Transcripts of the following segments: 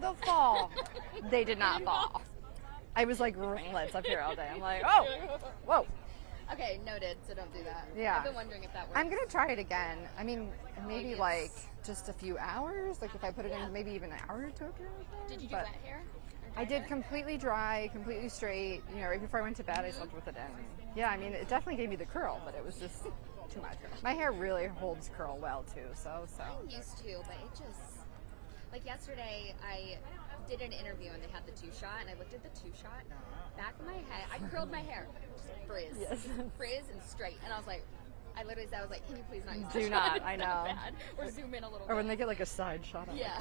no, they'll fall. They did not fall. I was like ringlets up here all day. I'm like, oh, whoa. Okay, noted, so don't do that. Yeah. I've been wondering if that works. I'm going to try it again. I mean, maybe like just a few hours. Like if I put it in maybe even an hour or two. Did you do wet hair? I did completely dry, completely straight. You know, right before I went to bed, I slept with it in. Yeah, I mean, it definitely gave me the curl, but it was just too much. My hair really holds curl well, too, so. I'm used to, but it just... Like yesterday, I did an interview and they had the two-shot, and I looked at the two-shot, back of my head, I curled my hair, frizz. Yes. Frizz and straight, and I was like, I literally said, I was like, can you please not use Do not, I know. Bad. Or zoom in a little bit. Or when they get like a side shot of it. Yeah.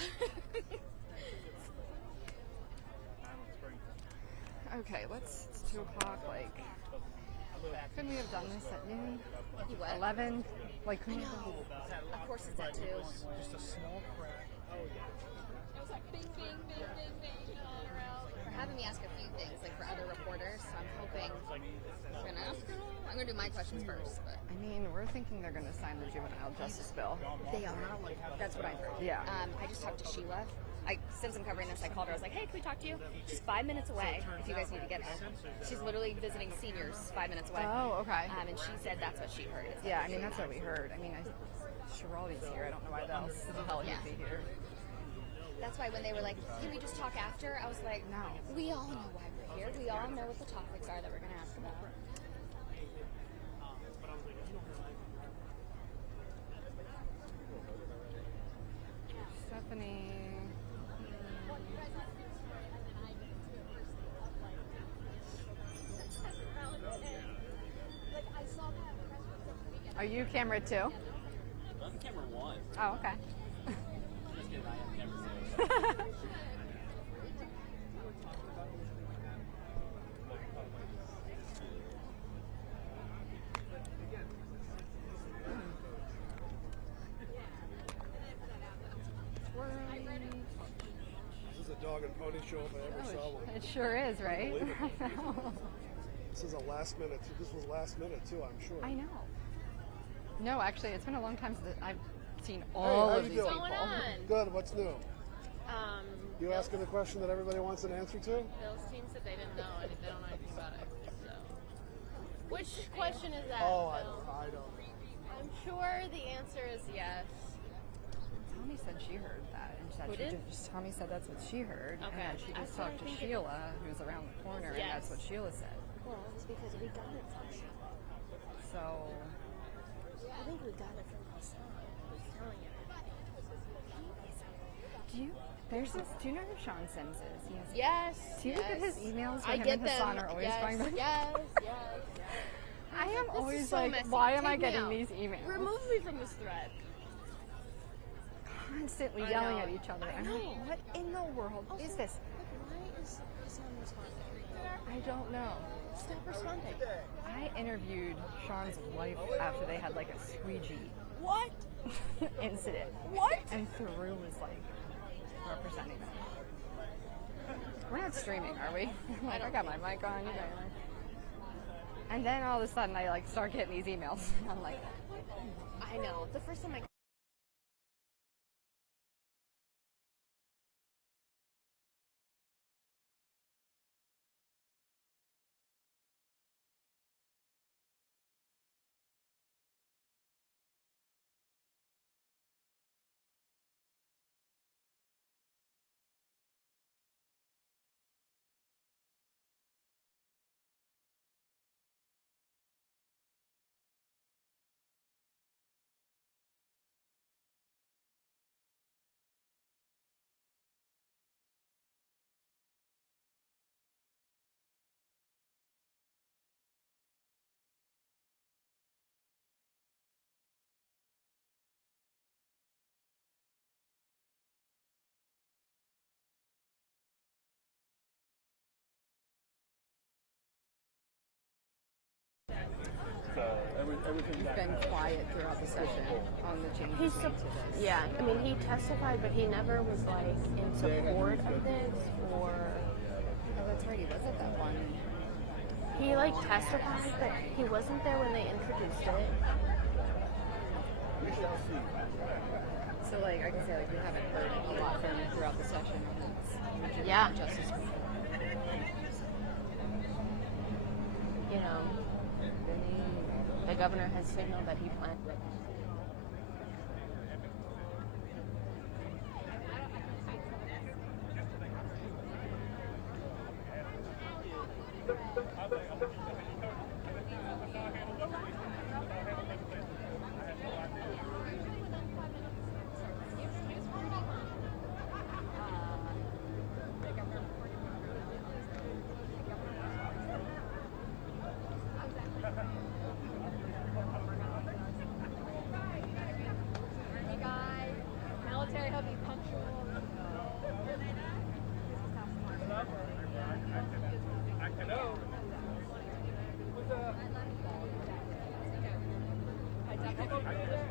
Okay, it's 2 o'clock, like, couldn't we have done this at noon? What? 11? Like, I know. Of course it's at 2. Just a small crack. Oh, yeah. It was like bing, bing, bing, bing, bing all around. They're having me ask a few things, like for other reporters, so I'm hoping they're going to ask them. I'm going to do my questions first, but... I mean, we're thinking they're going to sign the juvenile justice bill. They are. That's what I've heard. Yeah. I just talked to Sheila. Since I'm covering this, I called her. I was like, hey, can we talk to you? She's 5 minutes away, if you guys need to get her. She's literally visiting seniors 5 minutes away. Oh, okay. And she said that's what she heard. Yeah, I mean, that's what we heard. I mean, Shirley's here. I don't know why else the hell he'd be here. That's why when they were like, can we just talk after? I was like, no. We all know why we're here. We all know what the topics are that we're going to ask about. Stephanie. Are you camera 2? I'm camera 1. Oh, okay. Just kidding, I am camera 0. This is a dog and pony show if I ever saw one. It sure is, right? I know. This is a last minute. This was last minute too, I'm sure. I know. No, actually, it's been a long time since I've seen all of these people. What's going on? Good. What's new? You Bill's, asking the question that everybody wants an answer to? Bill's team said they didn't know and they don't know anything about it. So, which question is that? Oh, Bill? I don't. I'm sure the answer is yes. Tommy said she heard that, and Who did? Tommy said that's what she heard, and Okay. that she just That's what talked to I think Sheila, who's around the corner, and that's Yes. what Sheila said. Well, it's because we got it from Sean. So, I think we got it from Hassan. Who's telling everybody. do you know who Sean Sims is? Yes. Do you look at his emails? I Him get and Hassan them. are always Yes, going back? yes. I am This always is so like, messy. why am I Take me getting out. these emails? Remove me from this thread. Constantly I yelling know. at each other. I I'm like, know. what in the world is this? Why is Hassan responding? I don't know. Stop responding. I interviewed Sean's wife after they had like a squeegee What? incident. What? And Theru was like representing them. We're not streaming, are we? Like, I got my mic on, you know. And then all of a sudden I like start getting these emails. I'm like, I know. The first time I you've been quiet throughout the session on the changes made to this. Yeah, I mean, he testified, but he never was like in support of this or. Oh, that's right, he was at that one. He like testified, but he wasn't there when they introduced it. So like, I can say like we haven't heard a lot from him throughout the session on this. Yeah. justice. You know, the governor has signaled that he plans. Military, he'll be punctual.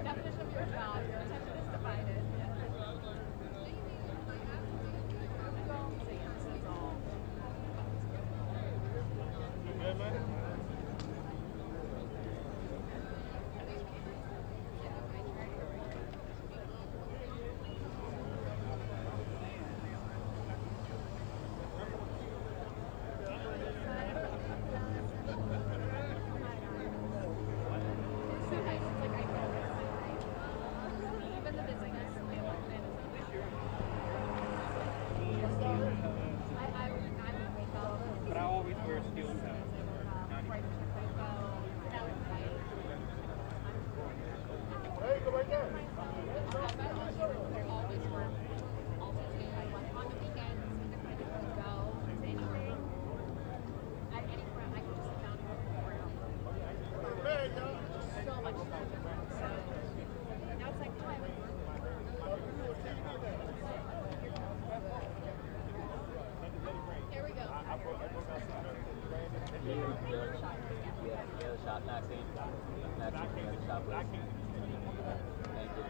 Definition of your job. Your attention is divided. But I always wear steel toe. Shot Maxine. Maxine, shot, please. Thank you.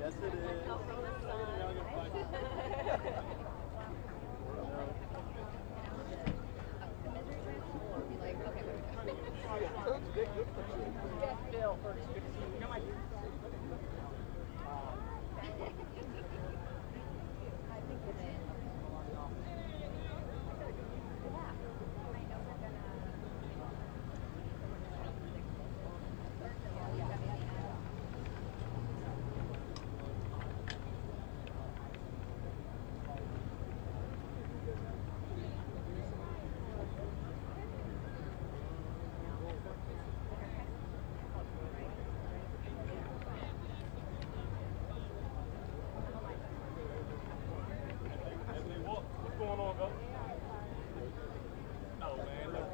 Yes, it is. What's going on, bro? Oh, man, look.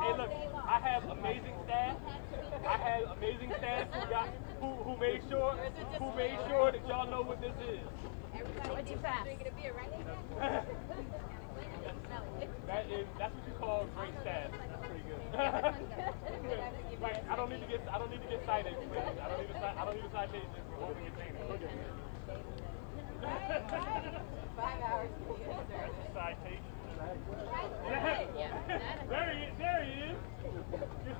Hey, look, I have amazing staff. I have amazing staff who made sure that y'all know what this is. Way too fast. That's what you call great staff. That's pretty good. Right, I don't need to get cited. I don't need a citation for holding a container. 5 hours. That's a citation. Yeah. There he is. Your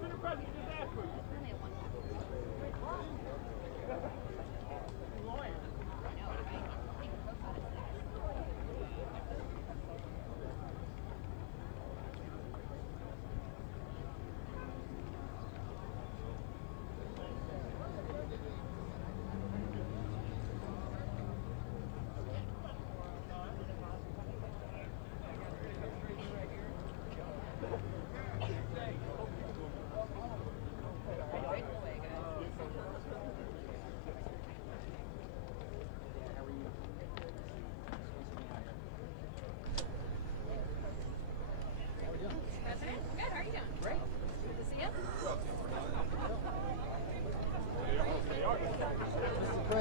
center president just asked for you.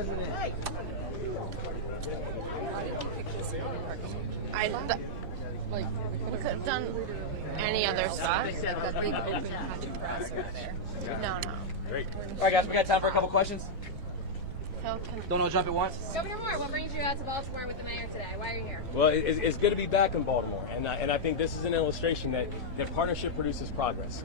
President. We could have done any other spot. No. Great. All right, guys, we got time for a couple questions. Don't all jump at once. Governor Moore, what brings you out to Baltimore with the mayor today? Why are you here? Well, it's good to be back in Baltimore, and I think this is an illustration that partnership produces progress.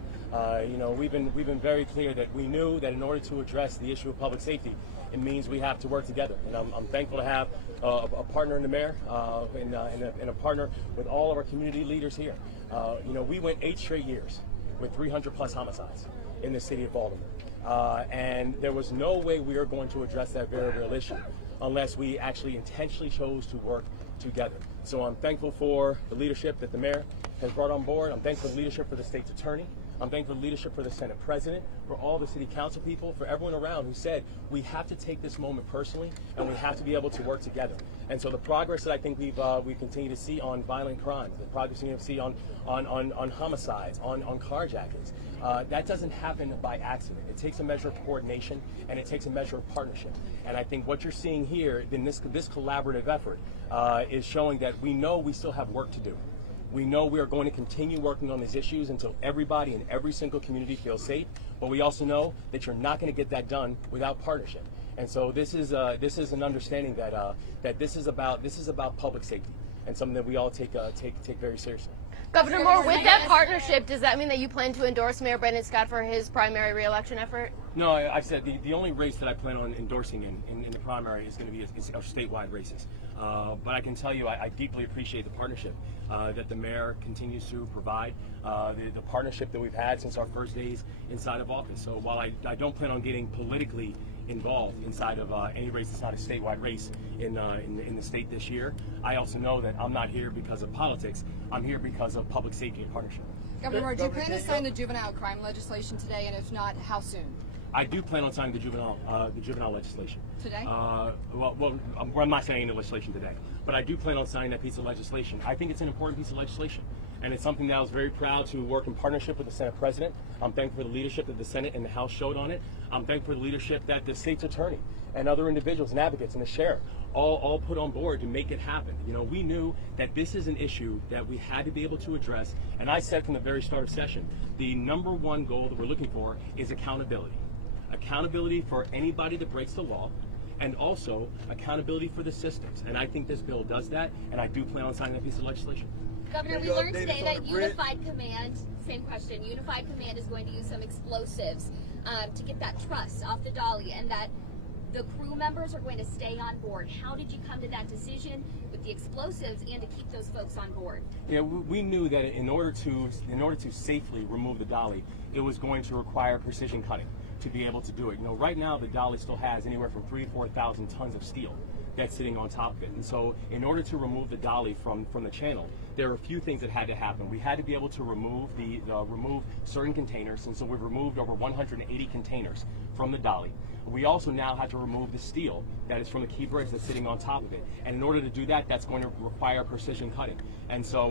We've been very clear that we knew that in order to address the issue of public safety, it means we have to work together. And I'm thankful to have a partner in the mayor and a partner with all of our community leaders here. We went 8 straight years with 300 plus homicides in the city of Baltimore. And there was no way we were going to address that very real issue unless we actually intentionally chose to work together. So I'm thankful for the leadership that the mayor has brought on board. I'm thankful for the leadership for the state's attorney. I'm thankful for the leadership for the Senate president, for all the city council people, for everyone around who said we have to take this moment personally and we have to be able to work together. And so the progress that I think we continue to see on violent crimes, the progress we see on homicides, on carjackings, that doesn't happen by accident. It takes a measure of coordination and it takes a measure of partnership. And I think what you're seeing here in this collaborative effort is showing that we know we still have work to do. We know we are going to continue working on these issues until everybody in every single community feels safe. But we also know that you're not going to get that done without partnership. And so this is an understanding that this is about public safety and something that we all take very seriously. Governor Moore, with that partnership, does that mean that you plan to endorse Mayor Brandon Scott for his primary re-election effort? No, I said the only race that I plan on endorsing in the primary is going to be our statewide races. But I can tell you I deeply appreciate the partnership that the mayor continues to provide, the partnership that we've had since our first days inside of office. So while I don't plan on getting politically involved inside of any race that's not a statewide race in the state this year, I also know that I'm not here because of politics. I'm here because of public safety and partnership. Governor Moore, do you plan to sign the juvenile crime legislation today, and if not, how soon? I do plan on signing the juvenile legislation Today? I'm not signing the legislation today, but I do plan on signing that piece of legislation. I think it's an important piece of legislation, and it's something that I was very proud to work in partnership with the Senate President. I'm thankful for the leadership that the Senate and the House showed on it. I'm thankful for the leadership that the state's attorney and other individuals and advocates and the sheriff all put on board to make it happen. We knew that this is an issue that we had to be able to address, and I said from the very start of session, the number one goal that we're looking for is accountability. Accountability for anybody that breaks the law, and also accountability for the systems. And I think this bill does that, and I do plan on signing that piece of legislation. Governor, we learned today that Unified Command, same question, Unified Command is going to use some explosives to get that truss off the dolly, and that the crew members are going to stay on board. How did you come to that decision with the explosives and to keep those folks on board? Yeah, we knew that in order to safely remove the dolly, it was going to require precision cutting to be able to do it. Right now the dolly still has anywhere from 3,000 to 4,000 tons of steel that's sitting on top of it. And so in order to remove the dolly from the channel, there are a few things that had to happen. We had to be able to remove remove certain containers, and so we've removed over 180 containers from the dolly. We also now had to remove the steel that is from the key bridge that's sitting on top of it. And in order to do that, that's going to require precision cutting. And so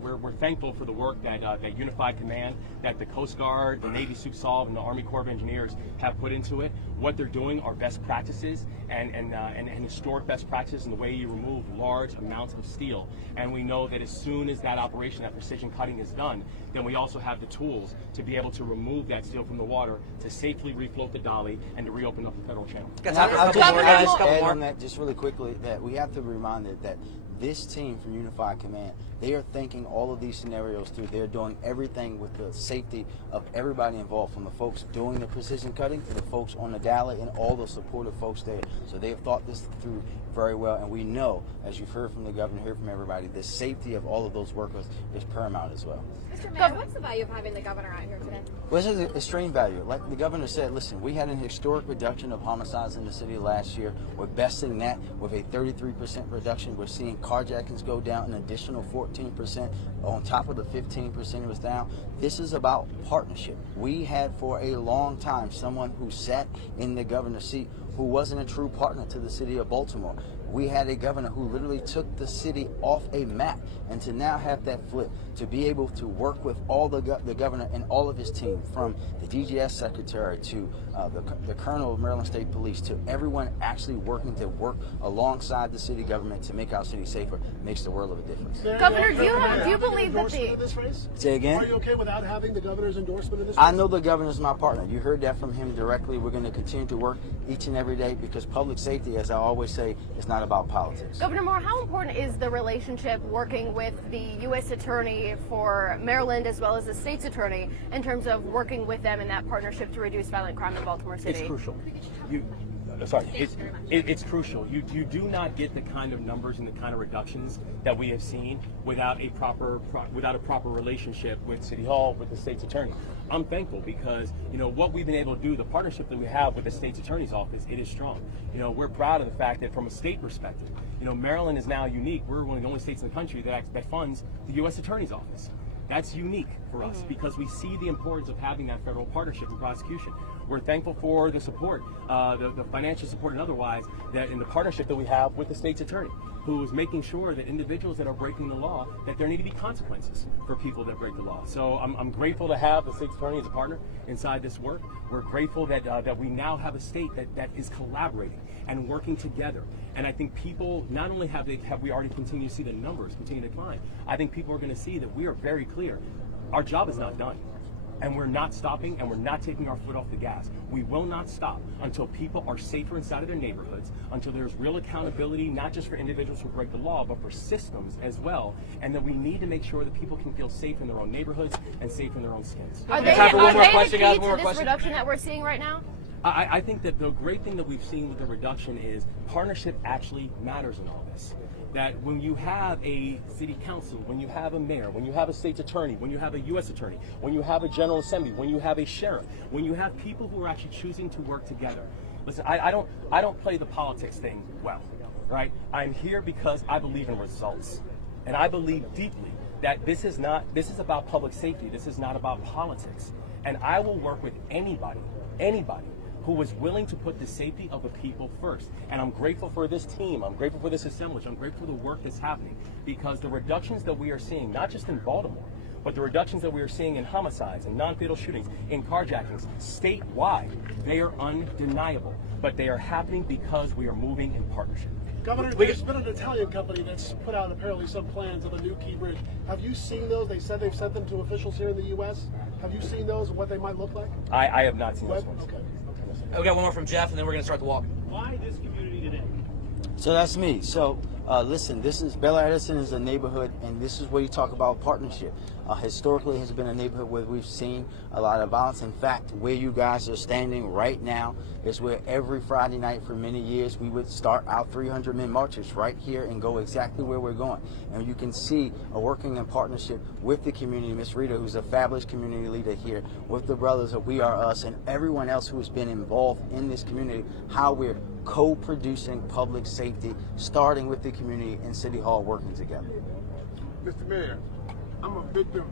we're thankful for the work that Unified Command, that the Coast Guard, the Navy SUCSOLV, and the Army Corps of Engineers have put into it. What they're doing are best practices and historic best practices in the way you remove large amounts of steel. And we know that as soon as that operation, that precision cutting is done, then we also have the tools to be able to remove that steel from the water, to safely refloat the dolly, and to reopen up the federal channel. I'll just add on that just really quickly that we have to be reminded that this team from Unified Command, they are thinking all of these scenarios through. They're doing everything with the safety of everybody involved, from the folks doing the precision cutting to the folks on the dolly and all the supportive folks there. So they've thought this through very well, and we know, as you've heard from the governor, heard from everybody, the safety of all of those workers is paramount as well. Mr. Mayor, what's the value of having the governor out here today? Well, this is an extreme value. Like the governor said, listen, we had an historic reduction of homicides in the city last year. We're besting that with a 33% reduction. We're seeing carjackings go down an additional 14% on top of the 15% it was down. This is about partnership. We had for a long time someone who sat in the governor's seat who wasn't a true partner to the city of Baltimore. we had a governor who literally took the city off a map, and to now have that flip, to be able to work with all the governor and all of his team, from the DGS secretary to the colonel of Maryland State Police, to everyone actually working to work alongside the city government to make our city safer, makes the world of a difference. Governor, do you believe that this race? Say again? Are you okay without having the governor's endorsement in this race? I know the governor's my partner. You heard that from him directly. We're going to continue to work each and every day, because public safety, as I always say, is not about politics. Governor Moore, how important is the relationship working with the U.S. Attorney for Maryland as well as the state's attorney in terms of working with them in that partnership to reduce violent crime in Baltimore City? It's crucial. It's crucial. You do not get the kind of numbers and the kind of reductions that we have seen without a proper relationship with City Hall, with the state's attorney. I'm thankful because what we've been able to do, the partnership that we have with the state's attorney's office, it is strong. We're proud of the fact that from a state perspective, Maryland is now unique. We're one of the only states in the country that funds the U.S. Attorney's office. That's unique for us because we see the importance of having that federal partnership in prosecution. We're thankful for the support, the financial support and otherwise, that in the partnership that we have with the state's attorney, who is making sure that individuals that are breaking the law, that there need to be consequences for people that break the law. So I'm grateful to have the state's attorney as a partner inside this work. We're grateful that we now have a state that is collaborating and working together. And I think people, not only have we already continue to see the numbers continue to climb, I think people are going to see that we are very clear. Our job is not done. And we're not stopping, and we're not taking our foot off the gas. We will not stop until people are safer inside of their neighborhoods, until there's real accountability, not just for individuals who break the law, but for systems as well. And that we need to make sure that people can feel safe in their own neighborhoods and safe in their own skins. Are they the key to this reduction that we're seeing right now? I think that the great thing that we've seen with the reduction is partnership actually matters in all this. That when you have a city council, when you have a mayor, when you have a state's attorney, when you have a U.S. attorney, when you have a general assembly, when you have a sheriff, when you have people who are actually choosing to work together. Listen, I don't play the politics thing well, right? I'm here because I believe in results, and I believe deeply that this is about public safety. This is not about politics, and I will work with anybody who was willing to put the safety of the people first. And I'm grateful for this team. I'm grateful for this assemblage. I'm grateful for the work that's happening, because the reductions that we are seeing, not just in Baltimore, but the reductions that we are seeing in homicides and non-fatal shootings, in carjackings, statewide, they are undeniable. But they are happening because we are moving in partnership. Governor, there's been an Italian company that's put out apparently some plans of a new key bridge. Have you seen those? They said they've sent them to officials here in the U.S. Have you seen those and what they might look like? I have not seen those ones. Okay. We got one more from Jeff, and then we're going to start the walk. Why this community today? So that's me. So listen, Bella Edison is a neighborhood, and this is where you talk about partnership. Historically, has been a neighborhood where we've seen a lot of violence. In fact, where you guys are standing right now is where every Friday night for many years we would start our 300-men marches right here and go exactly where we're going. And you can see a working in partnership with the community, Miss Rita, who's a fabulous community leader here, with the brothers of We Are Us, and everyone else who has been involved in this community, how we're co-producing public safety, starting with the community and City Hall working together. Mr. Mayor, I'm a victim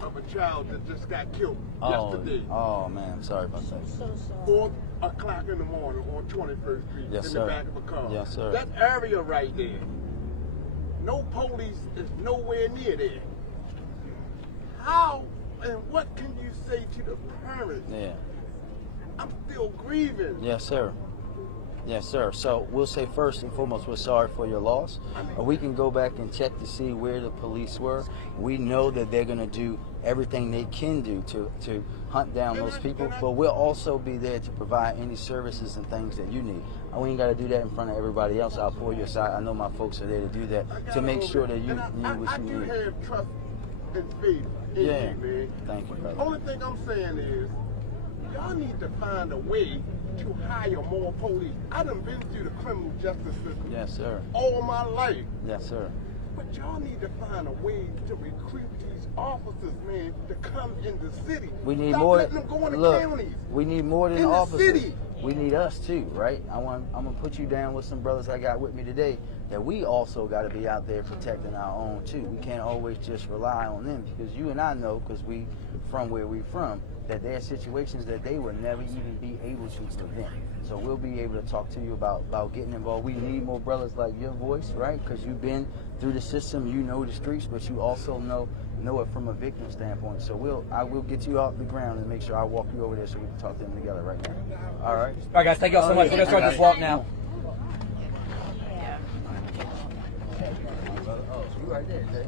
of a child that just got killed yesterday. Oh man, I'm sorry about that. 4 o'clock in the morning on 21st Street Yes, in sir. the back of a car. Yes, sir. That area right there, no police is nowhere near there. How and what can you say to the parents? Yeah. I'm still grieving. Yes, sir. Yes, sir. So we'll say first and foremost, we're sorry for your loss. We can go back and check to see where the police were. We know that they're going to do everything they can do to hunt down those people, but we'll also be there to provide any services and things that you need. We ain't got to do that in front of everybody else. I'll pull you aside. I know my folks are there to do that, to make sure that you need what you need. I do have trust and faith in you, man. Thank you, brother. Only thing I'm saying is, y'all need to find a way to hire more police. I done been through the criminal justice system. Yes, sir. All my life. Yes, sir. But y'all need to find a way to recruit these officers, man, to come in the city. We need Stop more. letting them go in the Look, counties. we need more than in officers. the city. we need us too, right? I'm gonna put you down with some brothers I got with me today that we also got to be out there protecting our own too. We can't always just rely on them, because you and I know, because we from where we from, that there are situations that they will never even be able to prevent. So we'll be able to talk to you about getting involved. We need more brothers like your voice, right? Because you've been through the system, you know the streets, but you also know it from a victim standpoint. So I will get you off the ground and make sure I walk you over there so we can talk to them together right now. All right? All right, guys, thank you all so much. We're going to start this walk now. Oh, you right there, Jay.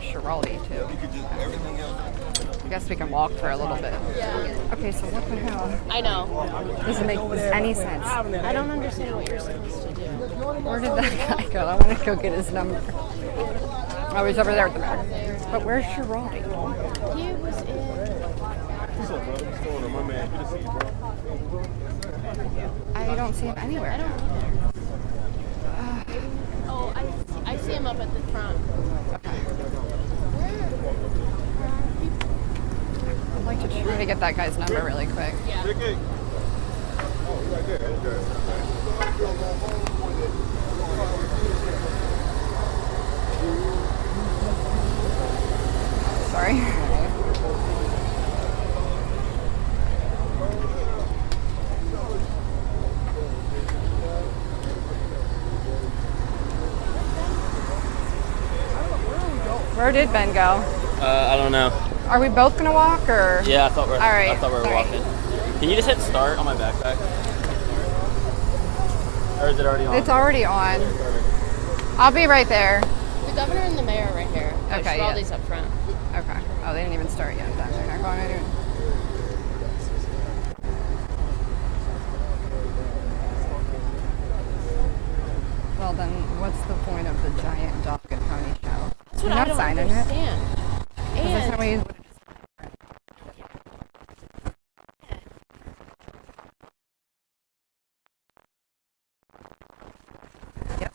Schiraldi too. I guess we can walk for a little bit. Yeah. Okay, so what the hell? I know. Doesn't make any sense. I don't understand what you're supposed to do. Where did that guy go? I want to go get his number. Oh, he's over there at the back. But where's Schiraldi? He was in. What's up, brother? What's going on, my man? Good to see you, bro. I don't see him anywhere. I don't know. Oh, I see him up at the front. I'd like to try to get that guy's number really quick. Yeah. Ricky. Oh, you right there. Okay. Sorry. Where did Ben go? I don't know. Are we both gonna walk, or? Yeah, I thought we were. All right. I thought we were Sorry. walking. Can you just hit start on my backpack? Or is it already on? It's already on. I'll be right there. The governor and the mayor are right here. Okay, yeah. Schiraldi's up front. Okay. Oh, they didn't even start yet. Then they're not going anywhere. Well, then, what's the point of the giant dog and pony show? That's what You're I not don't signing understand. it? Is this And how we? Yep.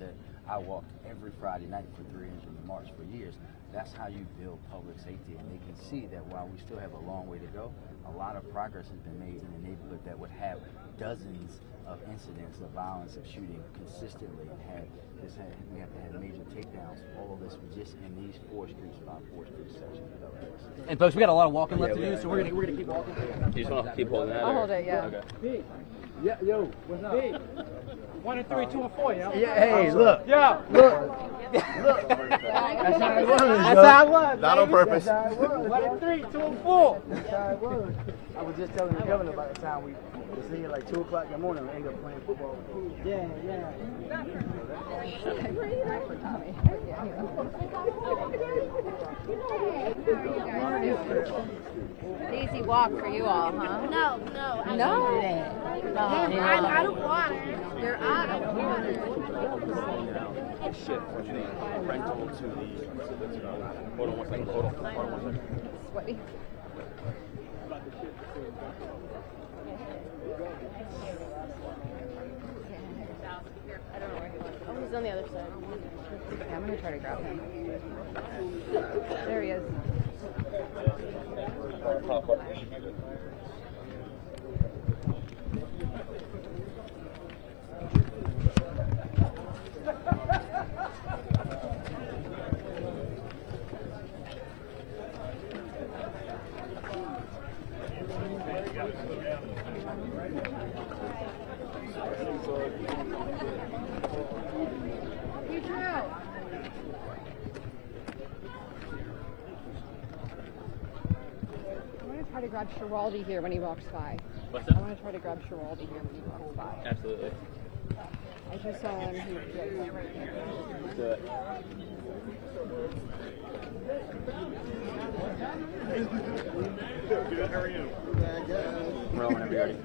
that I walked every Friday night for 300 in the March for years. That's how you build public safety, and they can see that while we still have a long way to go, a lot of progress has been made in a neighborhood that would have dozens of incidents of violence, of shooting consistently, and we have to have major takedowns. All of this was just in these 4 streets, 4 street sections of LA. And folks, we got a lot of walking left to do, so we're gonna keep walking. You just want to keep holding that? I'll hold it, yeah. Okay. Yeah, yo, what's up? 1 and 3, 2 and 4, yo. Yeah, hey, look. Yo, Look. look. That's how it was. That's how it was. Not on purpose. That's how it was. 1 and 3, 2 and 4. That's how it was. I was just telling the governor about the time we was here like 2 o'clock in the morning and ended up playing football. Yeah. Easy walk for you all, huh? No. No. I'm out of water. You're out of water. Shift from the rental to the hold on one second. Hold on 1 second. Sweaty. I don't know where he went. Oh, he's on the other side. Yeah, I'm gonna try to grab him. There he is. Try to grab Schiraldi here when he walks by. What's I that? want to try to grab Schiraldi here when he walks by. Absolutely. I just saw him. He was Let's do it. Good, how are you? We're on whenever you're ready.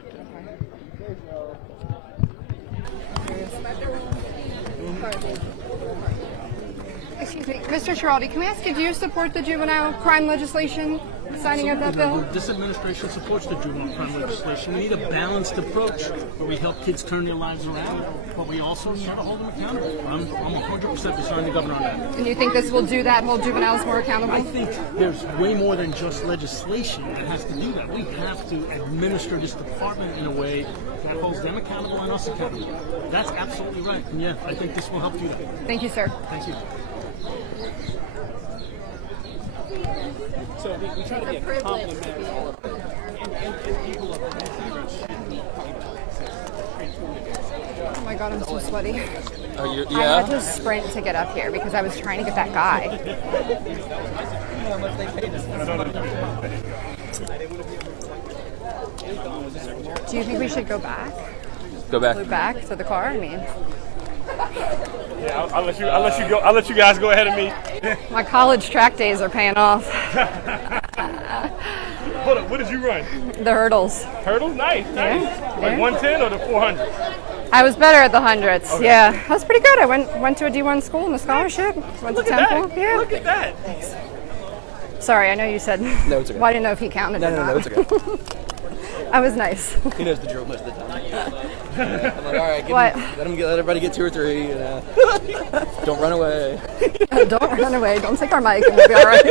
Excuse me, Mr. Schiraldi, can we ask if you support the juvenile crime legislation, signing of that bill? This administration supports the juvenile crime legislation. We need a balanced approach where we help kids turn their lives around, but we also try to hold them accountable. I'm 100% behind the governor on that. And you think this will do that, hold juveniles more I accountable? think there's way more than just legislation that has to do that. We have to administer this department in a way that holds them accountable and us accountable. That's absolutely right. And yeah, I think this will help do that. Thank you, sir. Thank you. So we try to get compliments all of them. And people of Oh my God, I'm so sweaty. Oh, I had to sprint to get up here because I was trying to get that guy. how much they paid us. Do you think we should go back? Go back. Go back to the car? I mean, Yeah, I'll let you go. I'll let you guys go ahead of me. my college track days are paying off. Hold up, what did you run? The hurdles. Hurdles? Nice. Yeah. Like 110 or the 400? I was better at the hundreds. Okay. Yeah, that was pretty good. I went to a D1 school in a scholarship. Went Look to at Temple. that. Yeah. Look at that. Sorry, I know you said. No, it's okay. Well, I didn't know if he counted or not. No, it's okay. I was nice. He knows the drill most of the time. I'm like, all right, What? let everybody get 2 or 3. And, don't run away. Don't run away. Don't take our mic, and we'll be all right.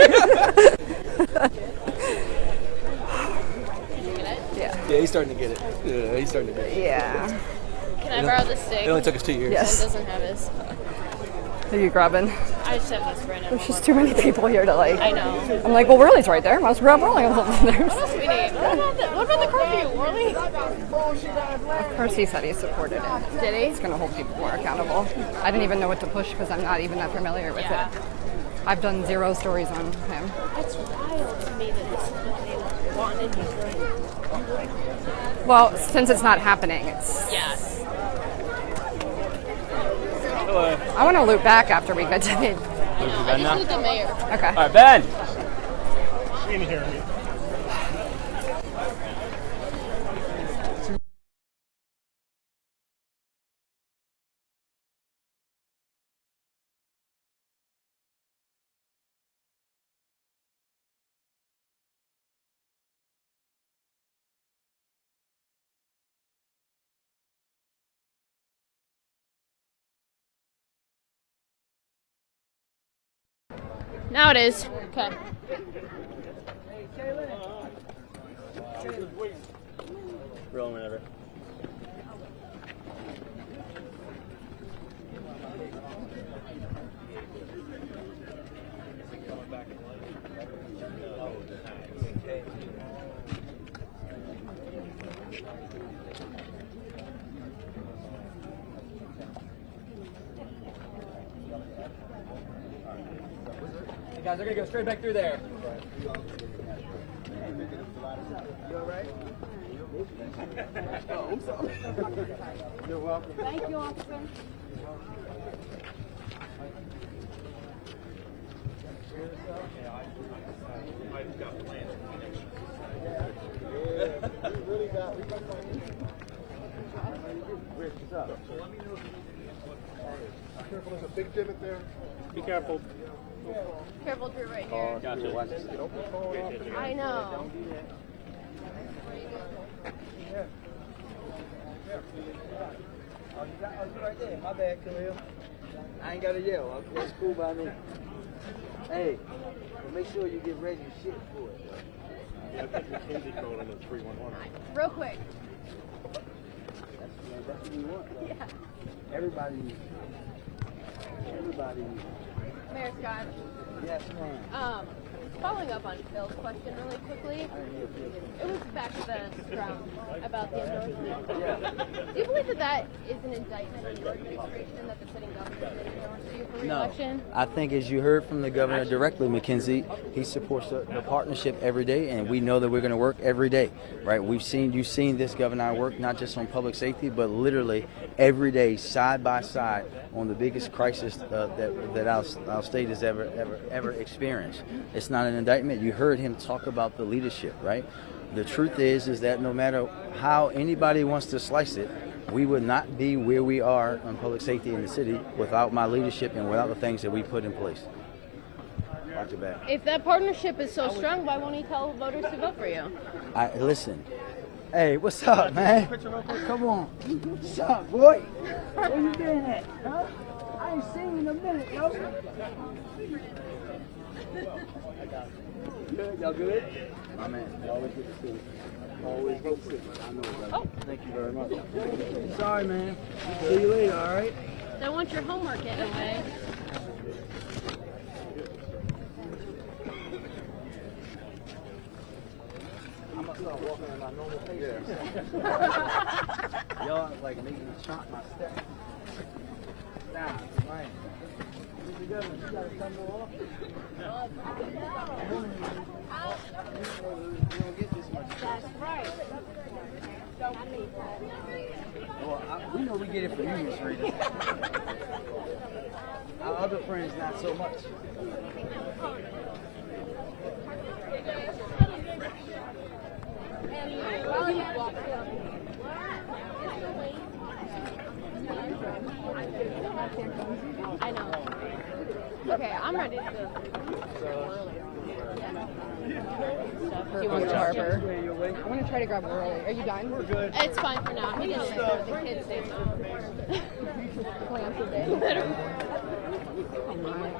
Yeah. Yeah, he's starting to get it. Yeah, he's starting to get it. Yeah. Can I borrow the stick? It only took us 2 years. Yes. Ben doesn't have his. Are you grabbing? I just have this right now. There's just too many people here to like. I know. I'm like, well, Worley's right there. Let's grab Worley. What else do we need? What about the curfew, Worley? Of course, he said he supported it. Did he? He's going to hold people more accountable. I didn't even know what to push because I'm not even that familiar with Yeah. it. I've done 0 stories on him. That's wild to me that this is what they wanted you to. Well, since it's not happening, it's. Yeah. I want to loop back after we get to the. I just need the mayor. Okay. All right, Ben. In here. Now it is. Okay. Roll whenever. Guys, they're gonna go straight back through there. You all right? You're welcome. Thank you, officer. Careful, there's a big divot there. Be careful. Careful, Drew, right here. Gotcha. I know. Oh, you right there. My bad, Khalil. I ain't got to yell. That's cool by me. Hey, but make sure you get ready to shit for it. I think McKenzie called in the 311. Real quick. That's what we want. Though. Yeah. Everybody needs it. Everybody needs it. Mayor Scott. Yes, ma'am. Following up on Phil's question really quickly, it was back to the scrum about the endorsement. Do you believe that that is an indictment on your administration that the sitting governor didn't endorse you for re-election? No. I think as you heard from the governor directly, McKenzie, he supports the partnership every day, and we know that we're going to work every day, right? You've seen this governor work not just on public safety, but literally every day, side by side, on the biggest crisis that our state has ever experienced. It's not an indictment. You heard him talk about the leadership, right? The truth is that no matter how anybody wants to slice it, we would not be where we are on public safety in the city without my leadership and without the things that we put in place. Watch your back. If that partnership is so strong, why won't he tell voters to vote for you? Listen. Hey, what's up, man? Come on. What's up, boy? Where you been at? Huh? I ain't seen you in a minute, yo. Good? Y'all good? My man. Always good to see you. Always good to see you. I know, brother. Oh. Thank you very much. Sorry, man. See you later, all right? Don't want your homework getting away. I'm gonna start walking at my normal pace. Y'all like making me chomp my step. Nah, man. You gotta come more often. You don't get this much. That's right. Well, we know we get it from you, Miss Rita. Our other friends, not so much. I know. Okay, I'm ready to. Do you want to Harper? I want to try to grab Whirly. Are you done? We're good. It's fine for now. He didn't know the kids did. Plans a bit.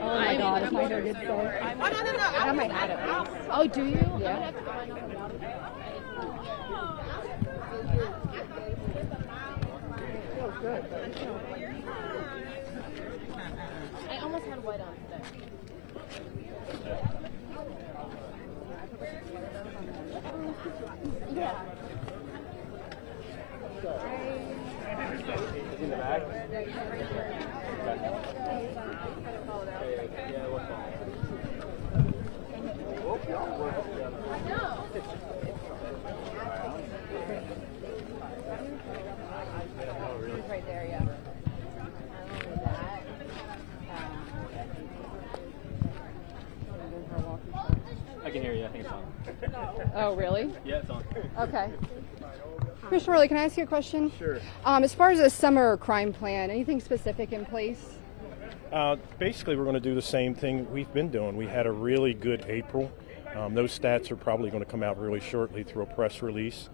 Oh my god, if my hair gets so. I have my hat up. Oh, do you? Yeah. Feels good. I almost had white on today. Yeah. Is he in the back? Right there, yeah. I can hear you. I think it's on. Oh, really? Yeah, it's on. Okay. Commissioner Worley, can I ask you a question? Sure. As far as a summer crime plan, anything specific in place? Basically, we're going to do the same thing we've been doing. We had a really good April. Those stats are probably going to come out really shortly through a press release.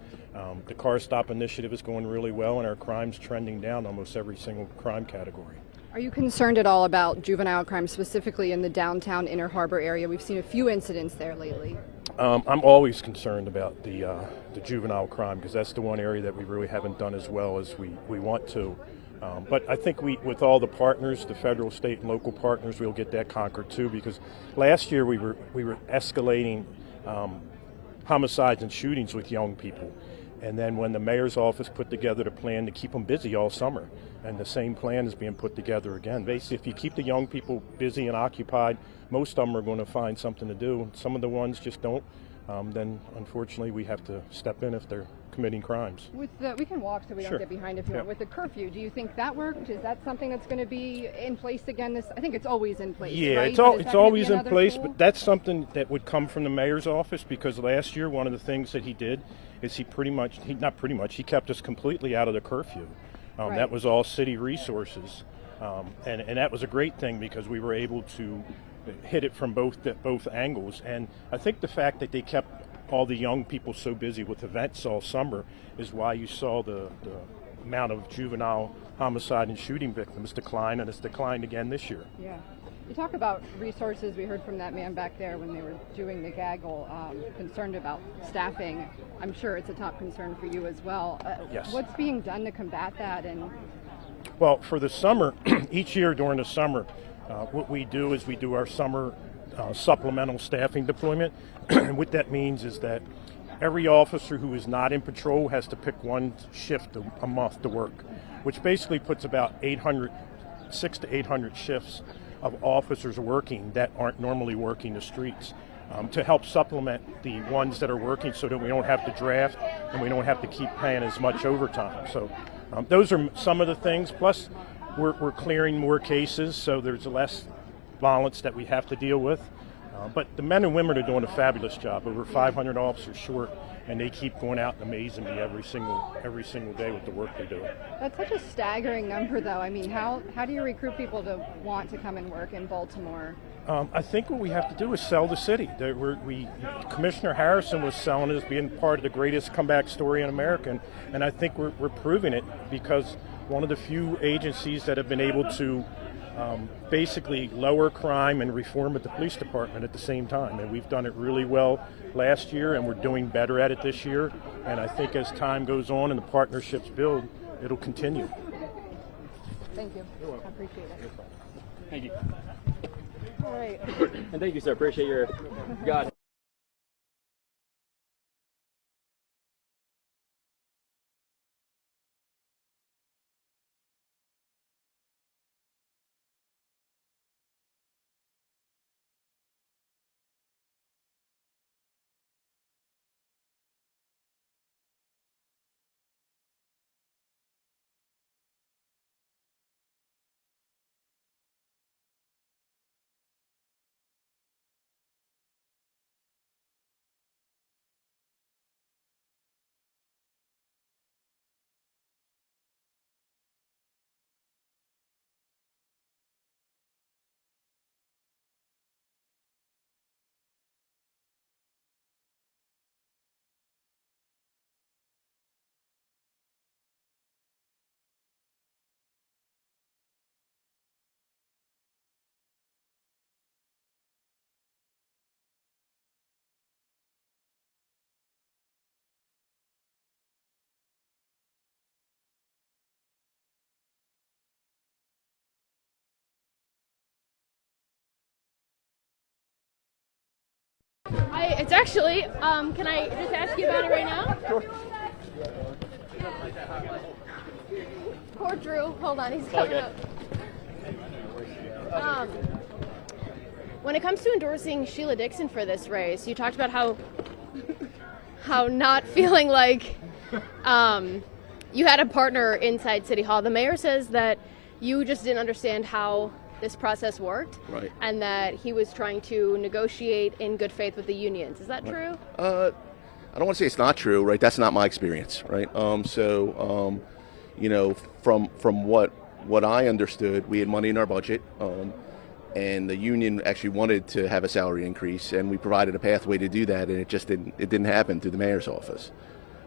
The Car Stop initiative is going really well, and our crime's trending down almost every single crime category. Are you concerned at all about juvenile crime, specifically in the downtown Inner Harbor area? We've seen a few incidents there lately. I'm always concerned about the juvenile crime because that's the one area that we really haven't done as well as we want to. But I think with all the partners, the federal, state, and local partners, we'll get that conquered too. Because last year we were escalating homicides and shootings with young people, and then when the mayor's office put together the plan to keep them busy all summer, and the same plan is being put together again. Basically, if you keep the young people busy and occupied, most of them are going to find something to do. Some of the ones just don't. Then unfortunately we have to step in if they're committing crimes. We can walk so we Sure. don't get behind if you want. With the curfew, do you think that worked? Is that something that's going to be in place again? I think it's always in place. Yeah, right? it's But is that it's gonna always be in another place, tool? but that's something that would come from the mayor's office because last year one of the things that he did is he kept us completely out of the curfew. Right. That was all city resources, and that was a great thing because we were able to hit it from both angles. And I think the fact that they kept all the young people so busy with events all summer is why you saw the amount of juvenile homicide and shooting victims decline, and it's declined again this year. Yeah. You talk about resources. We heard from that man back there when they were doing the gaggle, concerned about staffing. I'm sure it's a top concern for you as well. Yes. What's being done to combat that? And Well, for the summer, each year during the summer, what we do is we do our summer supplemental staffing deployment. And what that means is that every officer who is not in patrol has to pick one shift a month to work, which basically puts about 600 to 800 shifts of officers working that aren't normally working the streets, to help supplement the ones that are working so that we don't have to draft and we don't have to keep paying as much overtime. So those are some of the things. Plus, we're clearing more cases, so there's less violence that we have to deal with. But the men and women are doing a fabulous job. Over 500 officers short, and they keep going out and amazing me every single day with the work they do. that's such a staggering number, though. I mean, how do you recruit people to want to come and work in Baltimore? I think what we have to do is sell the city. Commissioner Harrison was selling it as being part of the greatest comeback story in America, and I think we're proving it because one of the few agencies that have been able to basically lower crime and reform at the police department at the same time. And we've done it really well last year, and we're doing better at it this year. And I think as time goes on and the partnerships build, it'll continue. Thank you. I appreciate it. Thank you. All right. And thank you, sir. Appreciate your God. It's actually, can I just ask you about it right now? Sure. Poor Drew. Hold on, he's coming up. When it comes to endorsing Sheila Dixon for this race, you talked about how not feeling like you had a partner inside City Hall. The mayor says that you just didn't understand how this process worked, right, and that he was trying to negotiate in good faith with the unions. Is that true? I don't want to say it's not true, right? That's not my experience, right? You know, from what I understood, we had money in our budget, and the union actually wanted to have a salary increase, and we provided a pathway to do that, and it just didn't happen through the mayor's office.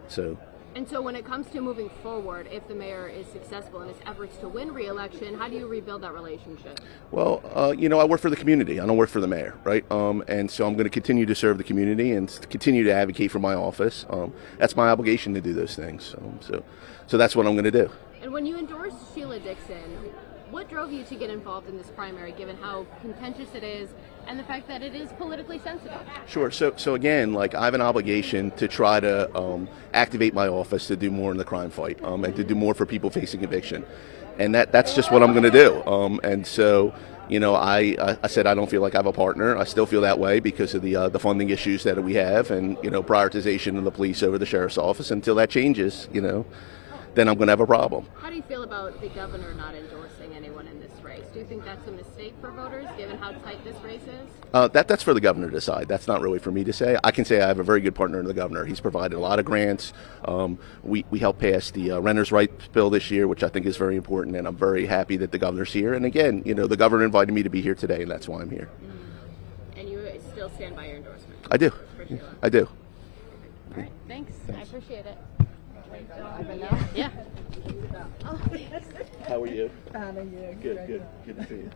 So And so when it comes to moving forward, if the mayor is successful in his efforts to win re-election, how do you rebuild that relationship? Well, I work for the community. I don't work for the mayor, right? And so I'm going to continue to serve the community and continue to advocate for my office. That's my obligation to do those things. So that's what I'm going to do. And when you endorsed Sheila Dixon, what drove you to get involved in this primary, given how contentious it is and the fact that it is politically sensitive? Sure. So again, like I have an obligation to try to activate my office to do more in the crime fight and to do more for people facing eviction, and that's just what I'm going to do. And so, I said I don't feel like I have a partner. I still feel that way because of the funding issues that we have, and prioritization of the police over the sheriff's office. Until that changes, then I'm going to have a problem. How do you feel about the governor not endorsing anyone in this race? Do you think that's a mistake for voters, given how tight this race is? That's for the governor to decide. That's not really for me to say. I can say I have a very good partner in the governor. He's provided a lot of grants. We helped pass the renters' rights bill this year, which I think is very important, and I'm very happy that the governor's here. And again, the governor invited me to be here today, and that's why I'm here. And you still stand by your endorsement? I do. I do. All right, thanks. I appreciate it. Yeah. Oh, How are you? Fine, and you? Good. Good to see you.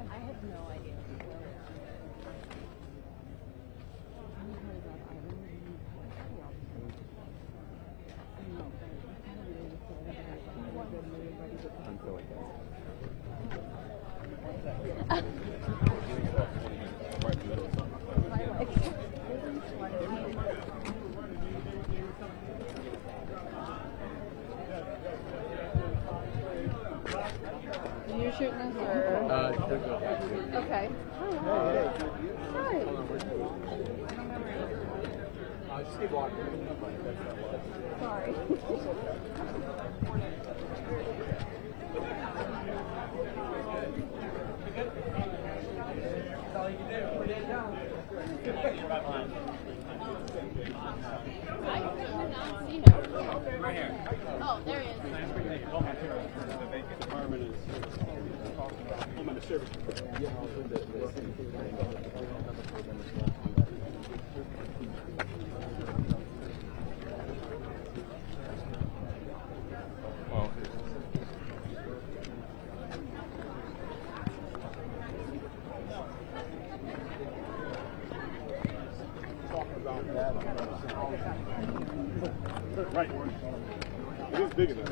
I have no idea. You shooting us or? Okay. Hi. Sorry. I do not see him. Right here. Oh, there he is. Right. It is big enough.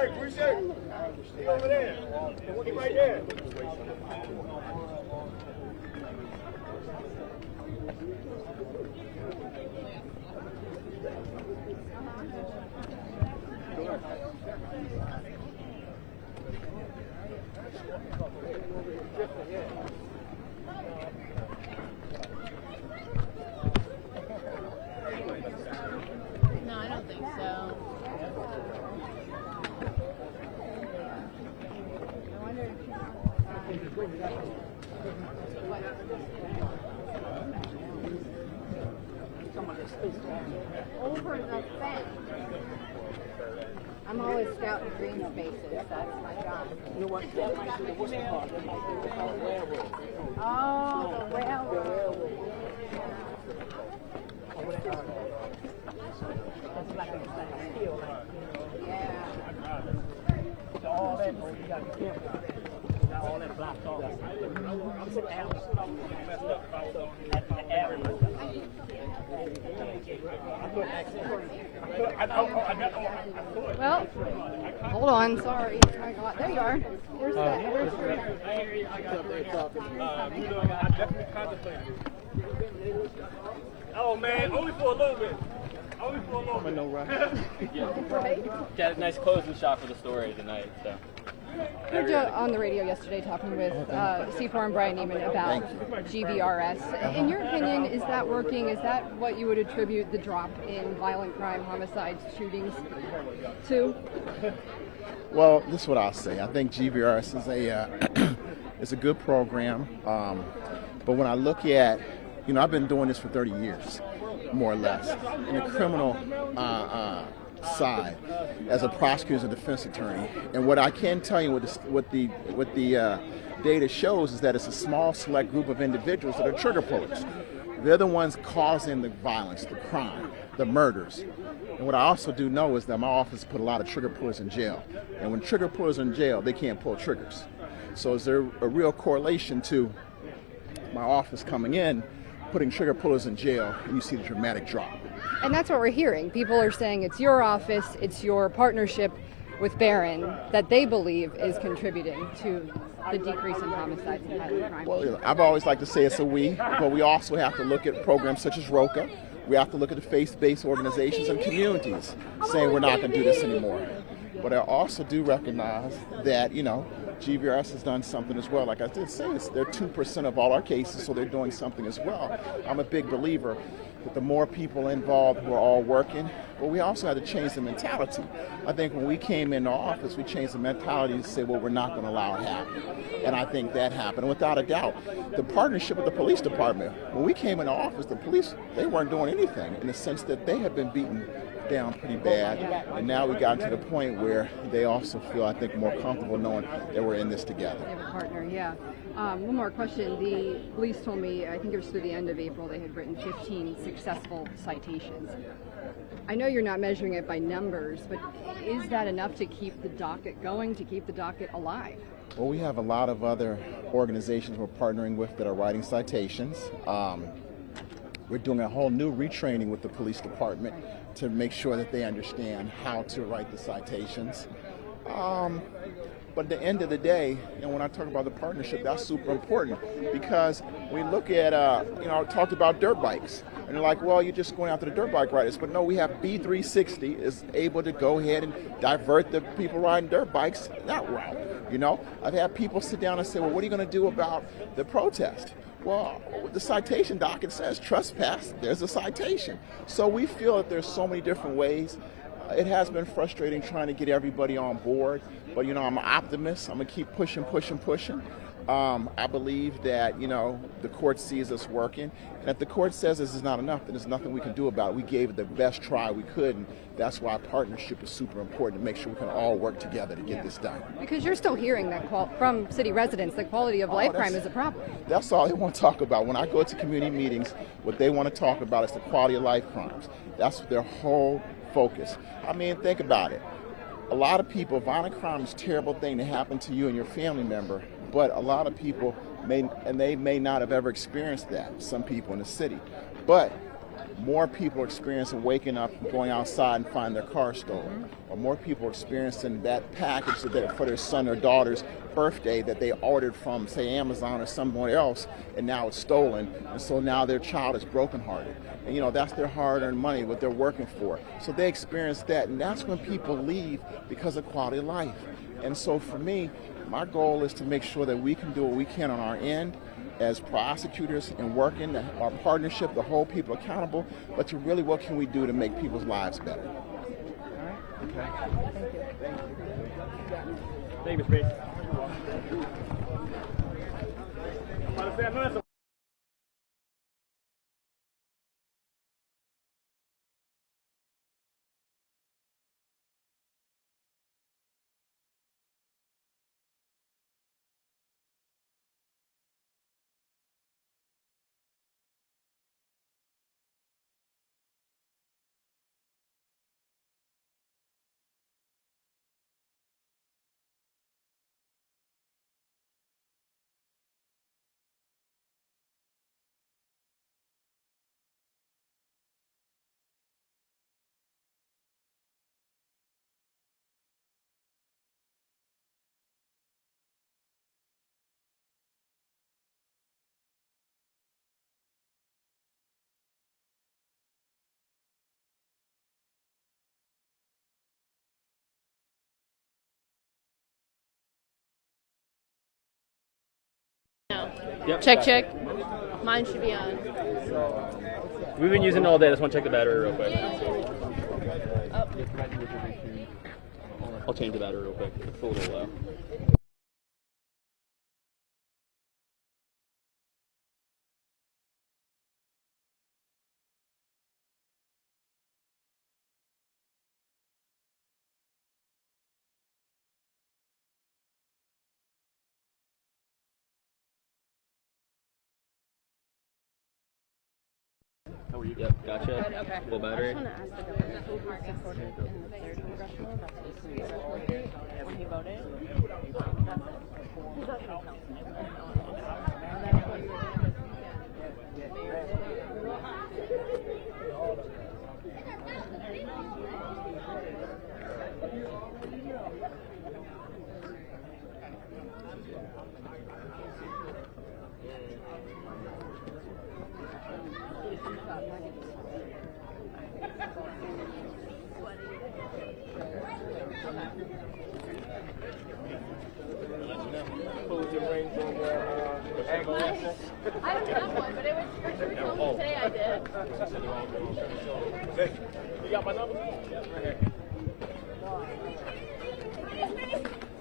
Appreciate. He over there. He right there. No, I don't think so. Over the fence. green spaces. That's my job. You know what? That might be the what's it called? That might be what's called railroad. Oh, the railroad. All that, you gotta be careful. Now all that blocked off. I'm sitting down. Well, hold on. Sorry. I got. There you are. Where's that? Where's your? I definitely contemplated it. Oh man, only for a little bit. Only for a little bit. No rush. Got a nice closing shot for the story tonight. So. I heard you on the radio yesterday talking with C4 and Brian Neiman about GVRS. In your opinion, is that working? Is that what you would attribute the drop in violent crime, homicides, shootings to? Well, this is what I'll say. I think GVRS is is a good program. But when I look at, I've been doing this for 30 years, more or less, in the criminal side as a prosecutor and defense attorney. And what I can tell you, what the data shows, is that it's a small select group of individuals that are trigger pullers. They're the ones causing the violence, the crime, the murders. And what I also do know is that my office put a lot of trigger pullers in jail. And when trigger pullers are in jail, they can't pull triggers. So is there a real correlation to my office coming in, putting trigger pullers in jail, and you see the dramatic drop? And that's what we're hearing. People are saying it's your office, it's your partnership with Barron that they believe is contributing to the decrease in homicides and violent crime. Well, I've always liked to say it's a we, but we also have to look at programs such as ROCA. We have to look at the faith-based organizations and communities saying we're not going to do this anymore. But I also do recognize that, GVRS has done something as well. Like I did say, they're 2% of all our cases, so they're doing something as well. I'm a big believer that the more people involved who are all working, but we also had to change the mentality. I think when we came into office, we changed the mentality to say, well, we're not going to allow it to happen. And I think that happened. And without a doubt, the partnership with the police department, when we came into office, the police, they weren't doing anything in the sense that they had been beaten down pretty bad, and now we got to the point where they also feel, I think, more comfortable knowing that we're in this together. They have a partner, yeah. One more question. The police told me, I think it was through the end of April, they had written 15 successful citations. I know you're not measuring it by numbers, but is that enough to keep the docket going, to keep the docket alive? Well, we have a lot of other organizations we're partnering with that are writing citations. We're doing a whole new retraining with the police department to make sure that they understand how to write the citations. But at the end of the day, when I talk about the partnership, that's super important, because we look at, I talked about dirt bikes, and they're like, well, you're just going after the dirt bike riders. But no, we have B360 is able to go ahead and divert the people riding dirt bikes that route. I've had people sit down and say, well, what are you going to do about the protest? Well, the citation docket says trespass, there's a citation. So we feel that there's so many different ways. It has been frustrating trying to get everybody on board, but I'm an optimist. I'm gonna keep pushing. I believe that, the court sees us working, and if the court says this is not enough, then there's nothing we can do about it. We gave it the best try we could, and that's why partnership is super important, to make sure we can all work together to get this done. Because you're still hearing that from city residents that quality of life crime is a problem. That's all they want to talk about. When I go to community meetings, what they want to talk about is the quality of life crimes. That's their whole focus. I mean, think about it. A lot of people, violent crime is a terrible thing to happen to you and your family member, but a lot of people may not have ever experienced that, some people in the city. But more people are experiencing waking up, going outside and find their car stolen. Or more people are experiencing that package for their son or daughter's birthday that they ordered from, say, Amazon or somewhere else, and now it's stolen. And so now their child is brokenhearted. And that's their hard-earned money, what they're working for. So they experience that, and that's when people leave because of quality of life. And so for me, my goal is to make sure that we can do what we can on our end as prosecutors and working our partnership to hold people accountable, but to really what can we do to make people's lives better. All right. Okay. Thank you, Mr. Bates. Yep. Check, check. Mine should be on. We've been using it all day. Just want to check the battery real quick. I'll change the battery real quick. It's a little low. Yep, gotcha. Okay. Full battery. I just want to ask the governor who Marcus voted in the third congressional. That's when he voted. He's not councilman. I don't have one, but it was for sure told me today I did. Hey, you got my number? Yeah, right here.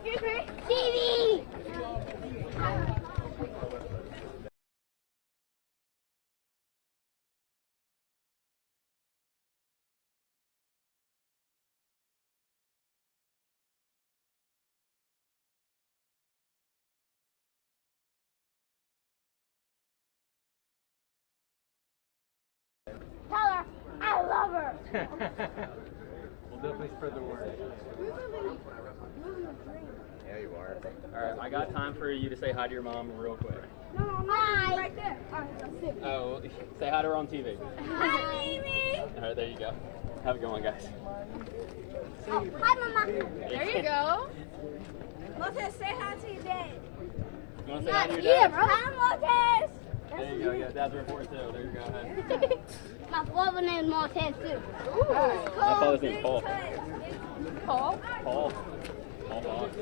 Excuse me. TV! Tell her I love her. We'll definitely spread the word. Yeah, you are. All right, I got time for you to say hi to your mom real quick. No, hi. Right there. All right, let's see. Oh, say hi to her on TV. Hi, Amy. All right, there you go. Have a good one, guys. Oh, hi, Mama. There you go. Moses, say hi to your dad. You want to say hi to your Yeah, dad? bro. Hi, Moses. There you go. Yeah, dad's report too. There you go. Ahead. My father named Montez too. Ooh. My father's name's Paul. Paul? Paul. Paul Fox.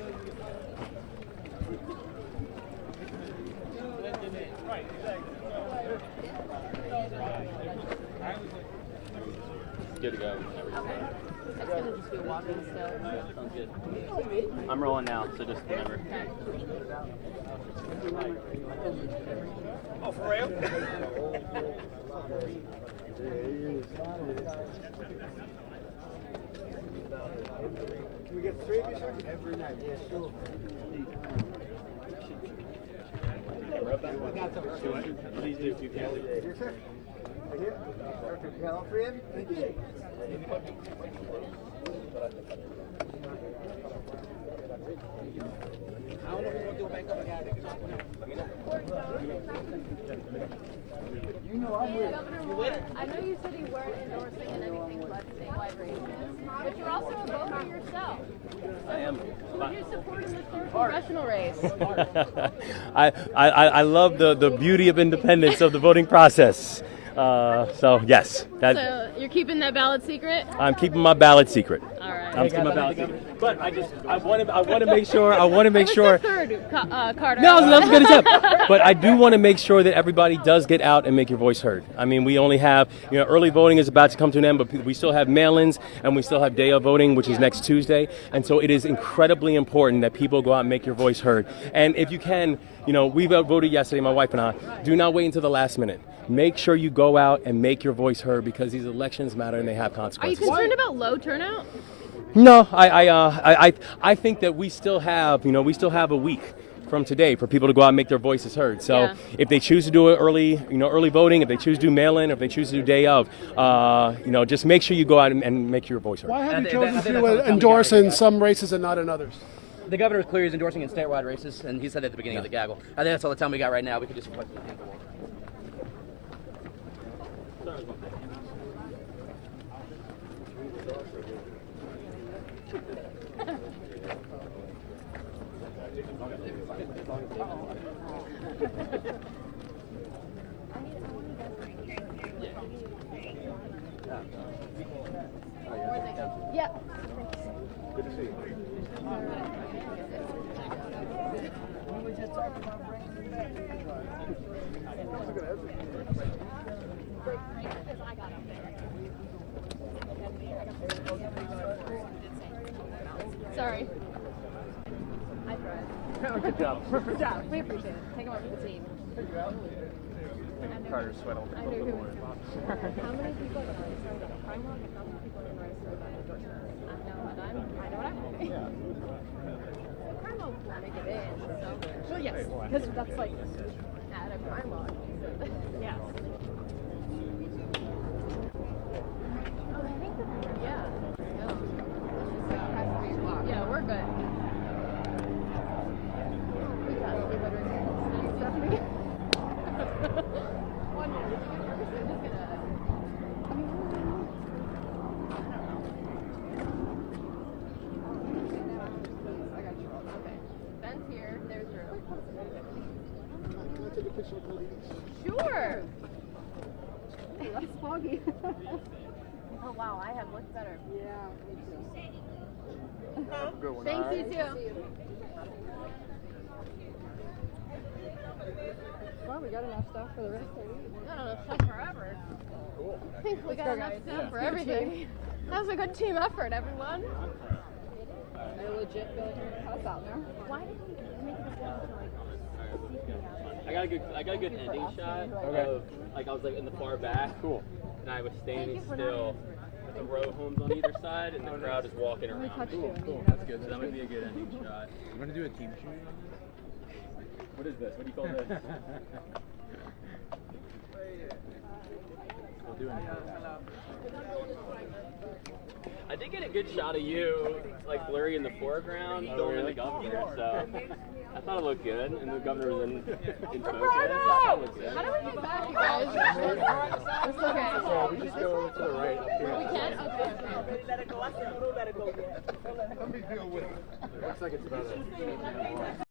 Good to go. It's going to just be walking still. Sounds good. I'm rolling now, so just remember. Oh, for real? Can we get 3 of you, sir? Every night, yeah, sure. Please do if you can. Yes, sir. Right here. Perfect. Got all 3 of you? Thank you. You know I'm with Governor, I know you said you weren't endorsing in anything but statewide races, but you're also a voter yourself. I am. Who are you supporting in this third congressional race? I love the beauty of independence of the voting process. So yes, So you're keeping that ballot secret? I'm keeping my ballot secret. All right. I'm keeping my ballot secret. But I want to make sure. The third, Carter. No, that was a good attempt. But I do want to make sure that everybody does get out and make your voice heard. I mean, we only have, early voting is about to come to an end, but we still have mail-ins and we still have day of voting, which is next Tuesday. And so it is incredibly important that people go out and make your voice heard. And if you can, we voted yesterday, my wife and I. Do not wait until the last minute. Make sure you go out and make your voice heard because these elections matter and they have Are you consequences. concerned about low turnout? No, I think that we still have a week from today for people to go out and make their voices heard. So Yeah. if they choose to do it early voting, if they choose to do mail-in, if they choose to do day of, just make sure you go out and make your voice heard. Why have you chosen to endorse in some races and not in others? The governor is clear he's endorsing in statewide races, and he said that at the beginning of the gaggle. I think that's all the time we got right now. We could just request the hand. Yep. Good to see you. We were just talking about bringing you back. Sorry. I tried. Good job. Good job. We appreciate it. Take him up for the team. Carter sweat on I knew who was How many people are going to register without a prime log and how many people are going to register without an endorsement? I know what I'm doing. The prime log will make it in. So, well, yes, because that's like at a prime log. Yeah. Oh, I think that, yeah. No. Yeah, we're good. We got to be better than Stephanie. One more. Just gonna. I got you. Okay. Ben's here. There's room. Can I take a picture with police? Sure. That's foggy. Oh wow, I have looked better. Yeah, me too. Have a good one. Thanks, all you right? too. Well, we got enough stuff for the rest of the week. Not enough stuff forever. Cool. I think we Let's got go, enough guys. stuff Yeah. for everything. That was a good team effort, everyone. I legit feel like I'm gonna cuss out now. Why did we make it down to like I got a good ending shot of like I was like in the far back. Cool. And I was standing still with the row homes on either side and the crowd is walking around. Cool. That's good. So that might be a good ending shot. You want to do a team shoot? What is this? What do you call this? We'll do it. I did get a good shot of you, like blurry in the foreground, filming the governor. So I thought it looked good, and the governor was in focus. I thought it looked good. How do we get back, you guys? It's okay. So we just go to the right up here. We can? Okay. Let me deal with it. Looks like it's about a